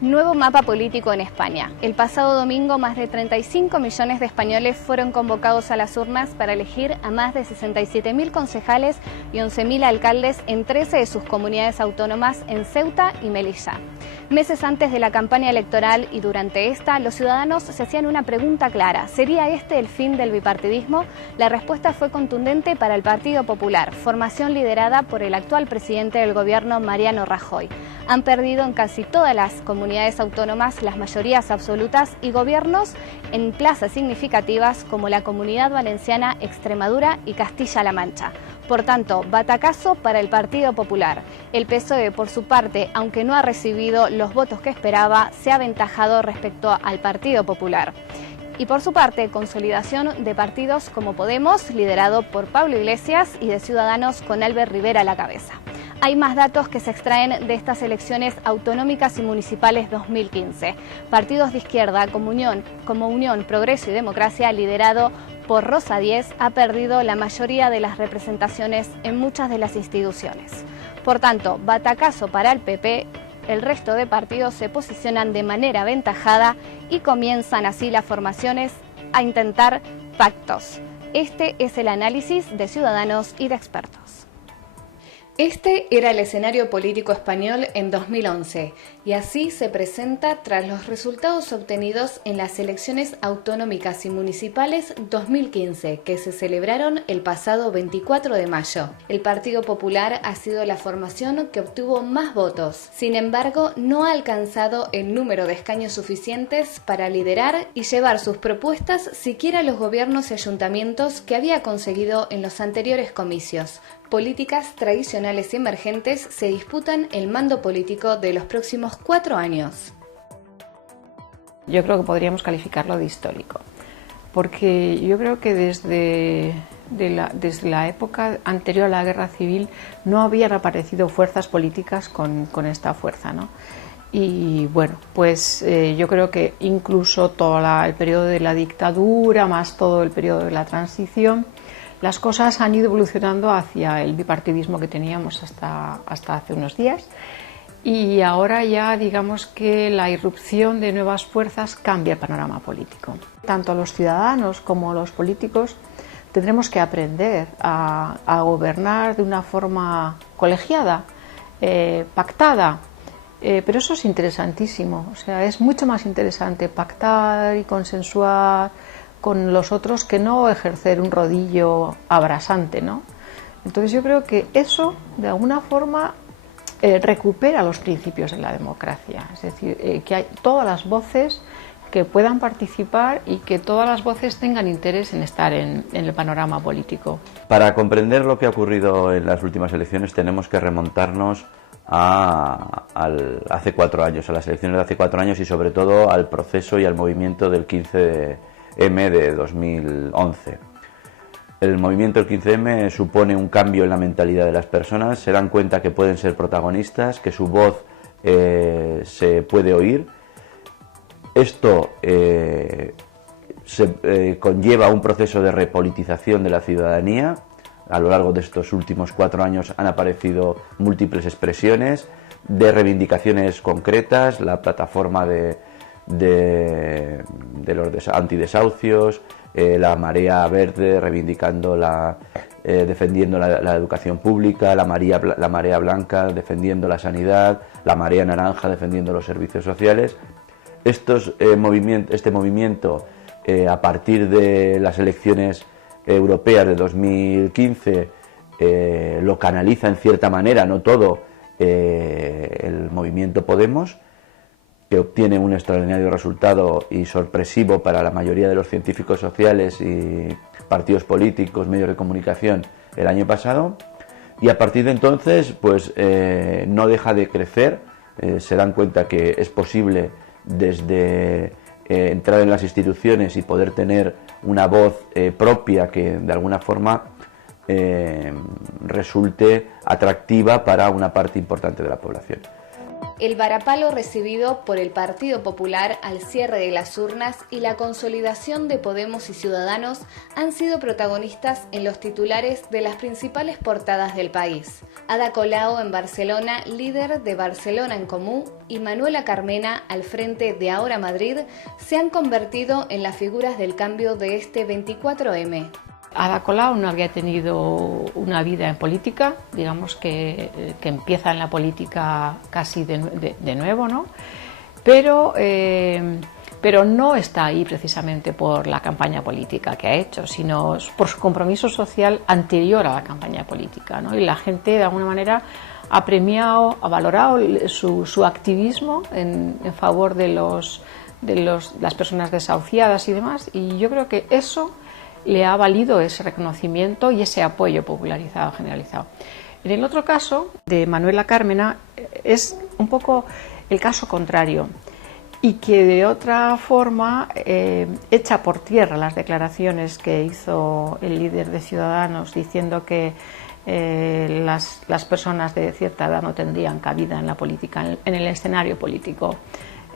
Nuevo mapa político en España. El pasado domingo, más de 35 millones de españoles fueron convocados a las urnas para elegir a más de 67.000 concejales y 11.000 alcaldes en 13 de sus comunidades autónomas en Ceuta y Melilla. Meses antes de la campaña electoral y durante esta, los ciudadanos se hacían una pregunta clara: ¿sería este el fin del bipartidismo? La respuesta fue contundente para el Partido Popular, formación liderada por el actual presidente del gobierno, Mariano Rajoy. Han perdido en casi todas las comunidades autónomas las mayorías absolutas y gobiernos en plazas significativas como la Comunidad Valenciana, Extremadura y Castilla-La Mancha. Por tanto, batacazo para el Partido Popular. El PSOE, por su parte, aunque no ha recibido los votos que esperaba, se ha aventajado respecto al Partido Popular. Y por su parte, consolidación de partidos como Podemos, liderado por Pablo Iglesias, y de Ciudadanos con Albert Rivera a la cabeza. Hay más datos que se extraen de estas elecciones autonómicas y municipales 2015. Partidos de izquierda como Unión, Progreso y Democracia, liderado por Rosa Díez, ha perdido la mayoría de las representaciones en muchas de las instituciones. Por tanto, batacazo para el PP. El resto de partidos se posicionan de manera aventajada y comienzan así las formaciones a intentar pactos. Este es el análisis de Ciudadanos y de expertos. Este era el escenario político español en 2011 y así se presenta tras los resultados obtenidos en las elecciones autonómicas y municipales 2015 que se celebraron el pasado 24 de mayo. El Partido Popular ha sido la formación que obtuvo más votos. Sin embargo, no ha alcanzado el número de escaños suficientes para liderar y llevar sus propuestas siquiera a los gobiernos y ayuntamientos que había conseguido en los anteriores comicios. Políticas tradicionales y emergentes se disputan el mando político de los próximos 4 años. Yo creo que podríamos calificarlo de histórico, porque yo creo que desde la época anterior a la Guerra Civil no habían aparecido fuerzas políticas con esta fuerza, ¿no? Y bueno, pues yo creo que incluso todo el periodo de la dictadura, más todo el periodo de la transición, las cosas han ido evolucionando hacia el bipartidismo que teníamos hasta hace unos días, y ahora ya digamos que la irrupción de nuevas fuerzas cambia el panorama político. Tanto los ciudadanos como los políticos tendremos que aprender a gobernar de una forma colegiada, pactada, pero eso es interesantísimo. O sea, es mucho más interesante pactar y consensuar con los otros que no ejercer un rodillo abrasante, ¿no? Entonces yo creo que eso de alguna forma recupera los principios de la democracia, es decir, que hay todas las voces que puedan participar y que todas las voces tengan interés en estar en el panorama político. Para comprender lo que ha ocurrido en las últimas elecciones tenemos que remontarnos hace 4 años, a las elecciones de hace 4 años y sobre todo al proceso y al movimiento del 15M de 2011. El movimiento del 15M supone un cambio en la mentalidad de las personas, se dan cuenta que pueden ser protagonistas, que su voz se puede oír. Esto conlleva un proceso de repolitización de la ciudadanía. A lo largo de estos últimos 4 años han aparecido múltiples expresiones de reivindicaciones concretas, la plataforma de los antidesahucios, la marea verde reivindicando defendiendo la educación pública, la marea blanca defendiendo la sanidad, la marea naranja defendiendo los servicios sociales. Este movimiento a partir de las elecciones europeas de 2015 lo canaliza en cierta manera, no todo, el movimiento Podemos, que obtiene un extraordinario resultado y sorpresivo para la mayoría de los científicos sociales y partidos políticos, medios de comunicación el año pasado, y a partir de entonces pues no deja de crecer. Se dan cuenta que es posible desde entrar en las instituciones y poder tener una voz propia que de alguna forma resulte atractiva para una parte importante de la población. El varapalo recibido por el Partido Popular al cierre de las urnas y la consolidación de Podemos y Ciudadanos han sido protagonistas en los titulares de las principales portadas del país. Ada Colau en Barcelona, líder de Barcelona en Comú, y Manuela Carmena al frente de Ahora Madrid se han convertido en las figuras del cambio de este 24M. Ada Colau no había tenido una vida en política, digamos que empieza en la política casi de nuevo, ¿no? Pero no está ahí precisamente por la campaña política que ha hecho, sino por su compromiso social anterior a la campaña política, ¿no? Y la gente, de alguna manera, ha premiado, ha valorado su activismo en favor de las personas desahuciadas y demás, y yo creo que eso le ha valido ese reconocimiento y ese apoyo popularizado, generalizado. En el otro caso, de Manuela Carmena, es un poco el caso contrario, y que de otra forma echa por tierra las declaraciones que hizo el líder de Ciudadanos diciendo que las personas de cierta edad no tendrían cabida en la política, en el escenario político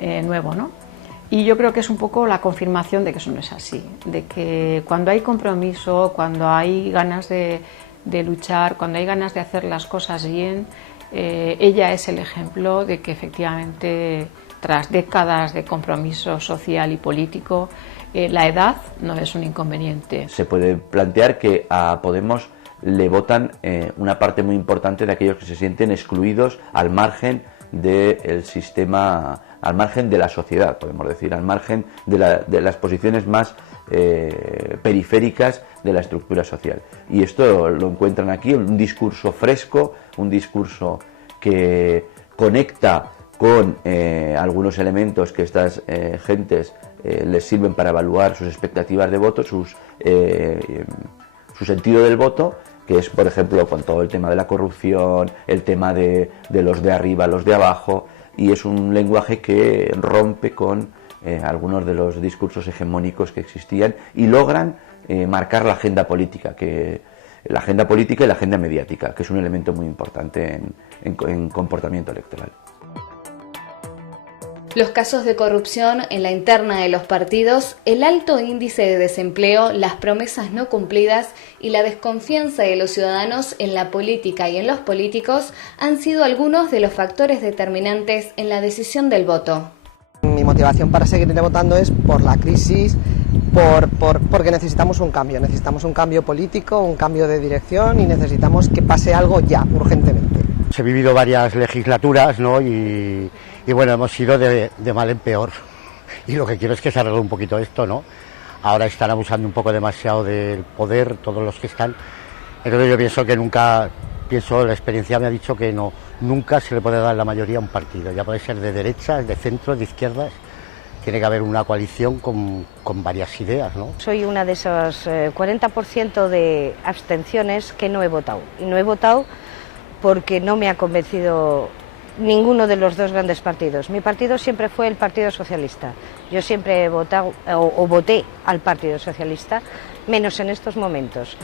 nuevo, ¿no? Y yo creo que es un poco la confirmación de que eso no es así, de que cuando hay compromiso, cuando hay ganas de luchar, cuando hay ganas de hacer las cosas bien, ella es el ejemplo de que efectivamente, tras décadas de compromiso social y político, la edad no es un inconveniente. Se puede plantear que a Podemos le votan una parte muy importante de aquellos que se sienten excluidos al margen del sistema, al margen de la sociedad, podemos decir, al margen de las posiciones más periféricas de la estructura social. Y esto lo encuentran aquí, un discurso fresco, un discurso que conecta con algunos elementos que estas gentes les sirven para evaluar sus expectativas de voto, su sentido del voto, que es, por ejemplo, con todo el tema de la corrupción, el tema de los de arriba, los de abajo, y es un lenguaje que rompe con algunos de los discursos hegemónicos que existían y logran marcar la agenda política, la agenda política y la agenda mediática, que es un elemento muy importante en comportamiento electoral. Los casos de corrupción en la interna de los partidos, el alto índice de desempleo, las promesas no cumplidas y la desconfianza de los ciudadanos en la política y en los políticos han sido algunos de los factores determinantes en la decisión del voto. Mi motivación para seguir votando es por la crisis, porque necesitamos un cambio político, un cambio de dirección y necesitamos que pase algo ya, urgentemente. He vivido varias legislaturas, ¿no? Y bueno, hemos ido de mal en peor. Y lo que quiero es que se arregle un poquito esto, ¿no? Ahora están abusando un poco demasiado del poder todos los que están. Entonces yo pienso que la experiencia me ha dicho que nunca se le puede dar la mayoría a un partido. Ya puede ser de derechas, de centro, de izquierdas. Tiene que haber una coalición con varias ideas, ¿no? Soy una de esos 40% de abstenciones que no he votado. Y no he votado porque no me ha convencido ninguno de los dos grandes partidos. Mi partido siempre fue el Partido Socialista. Yo siempre he votado o voté al Partido Socialista, menos en estos momentos.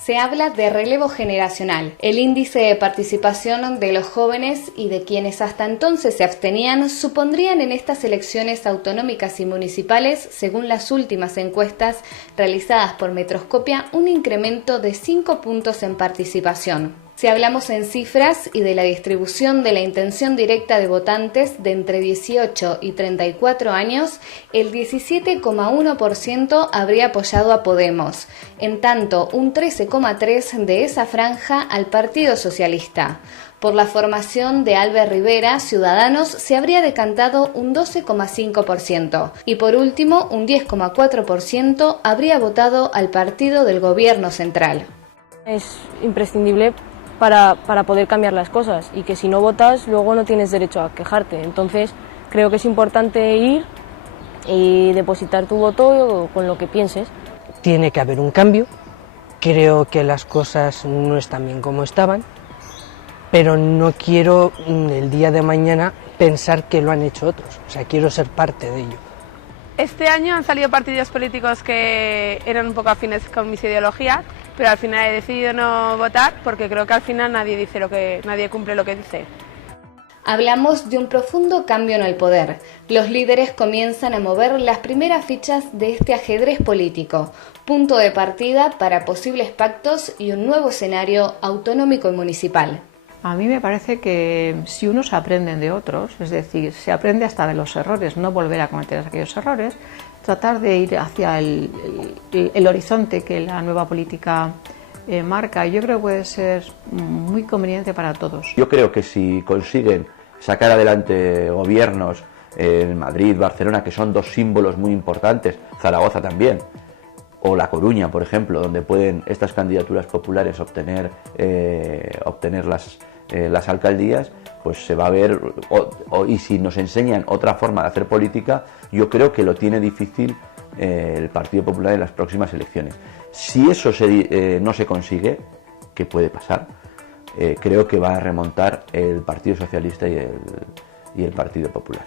Se habla de relevo generacional. El índice de participación de los jóvenes y de quienes hasta entonces se abstenían supondrían en estas elecciones autonómicas y municipales, según las últimas encuestas realizadas por Metroscopia, un incremento de 5 puntos en participación. Si hablamos en cifras y de la distribución de la intención directa de votantes de entre 18 y 34 años, el 17,1% habría apoyado a Podemos, en tanto un 13,3% de esa franja al Partido Socialista. Por la formación de Albert Rivera, Ciudadanos se habría decantado un 12,5% y por último un 10,4% habría votado al partido del gobierno central. Es imprescindible para poder cambiar las cosas y que si no votas luego no tienes derecho a quejarte. Entonces creo que es importante ir y depositar tu voto con lo que pienses. Tiene que haber un cambio, creo que las cosas no están bien como estaban, pero no quiero el día de mañana pensar que lo han hecho otros, o sea, quiero ser parte de ello. Este año han salido partidos políticos que eran un poco afines con mis ideologías, pero al final he decidido no votar porque creo que al final nadie cumple lo que dice. Hablamos de un profundo cambio en el poder. Los líderes comienzan a mover las primeras fichas de este ajedrez político, punto de partida para posibles pactos y un nuevo escenario autonómico y municipal. A mí me parece que si unos aprenden de otros, es decir, se aprende hasta de los errores, no volver a cometer aquellos errores, tratar de ir hacia el horizonte que la nueva política marca, yo creo que puede ser muy conveniente para todos. Yo creo que si consiguen sacar adelante gobiernos en Madrid, Barcelona, que son dos símbolos muy importantes, Zaragoza también, o La Coruña, por ejemplo, donde pueden estas candidaturas populares obtener las alcaldías, pues se va a ver, y si nos enseñan otra forma de hacer política, yo creo que lo tiene difícil el Partido Popular en las próximas elecciones. Si eso no se consigue, ¿qué puede pasar? Creo que va a remontar el Partido Socialista y el Partido Popular.